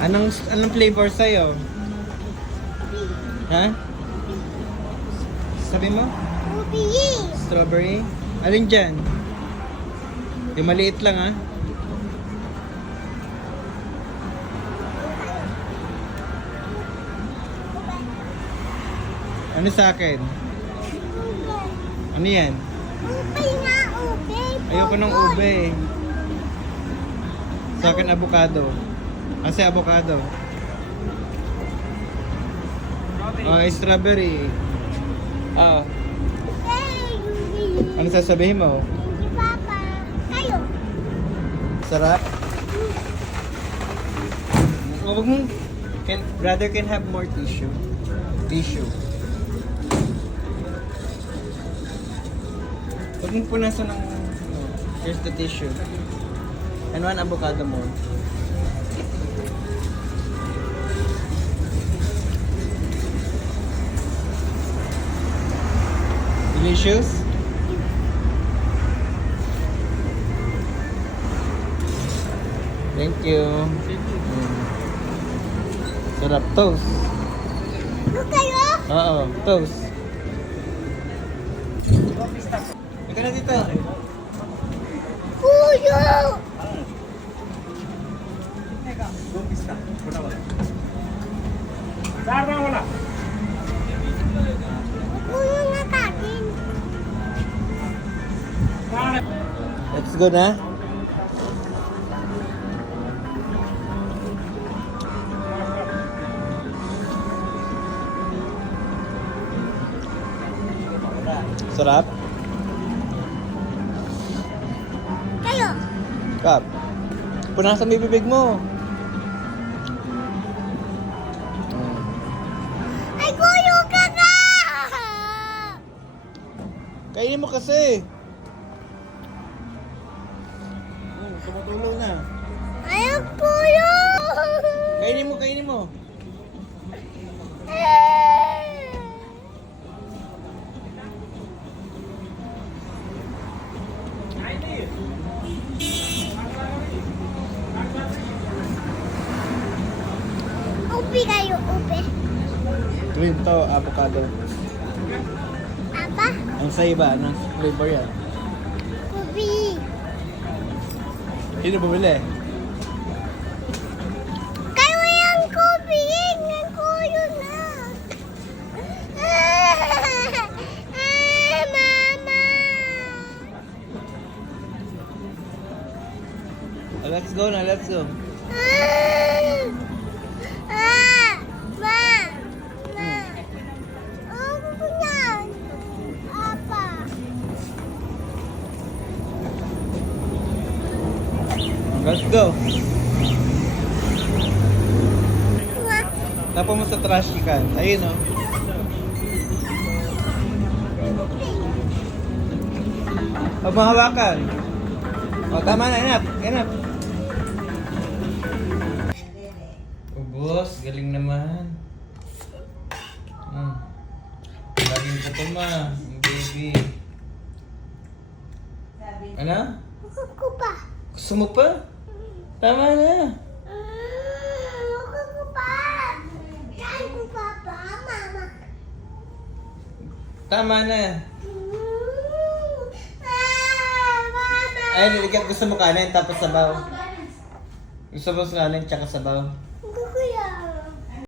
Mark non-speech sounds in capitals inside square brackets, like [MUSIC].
Anong anong flavor sa'yo? Ha? Sabi mo? Ubi. Strawberry? Alin dyan? Yung maliit lang ah. Ano sa akin? Ano yan? Ubi nga, ubi. Ayoko ng ube. Sa akin avocado. Kasi avocado. Ah, strawberry. Ah, ano sasabihin mo? Si Papa. Kayo. Sarap? Oh, wag. Can, brother can have more tissue. Tissue. Huwag mong punasan ng... ano, Here's the tissue. And one avocado more. Delicious? Thank you. Mm. Sarap toast. Ano kayo? Oo, toast. Ika na dito. Puyo. Let's go na. Sarap? Kayo. Kap. Punasan mo yung bibig mo. Ay, kuyo ka na! Kainin mo kasi. Tumutulong na. Ayaw puyo! Kainin mo, kainin mo. Ubi kayo, ubi. Green to, avocado. Apa? Ang sa iba, anong flavor yan? Sino bumili? Kayo yung kubi. Ang kuyo na. Ah, [LAUGHS] mama. Oh, let's go na, let's go. Ah, [LAUGHS] ah, Let's go. Tapo mo sa trash can. Ayun oh. Huwag mo hawakan. O, tama na. Enough. Enough. Oh, boss. Galing naman. Hmm. Galing ko to, ma. Baby. Ano? Gusto pa. Gusto mo pa? Tama na. Ah, gusto pa. Kain ko pa pa, mama. Tama na. Mm. Ah. Ay, niligyan gusto mo kanin tapos sabaw. Gusto mo kanin tsaka sabaw.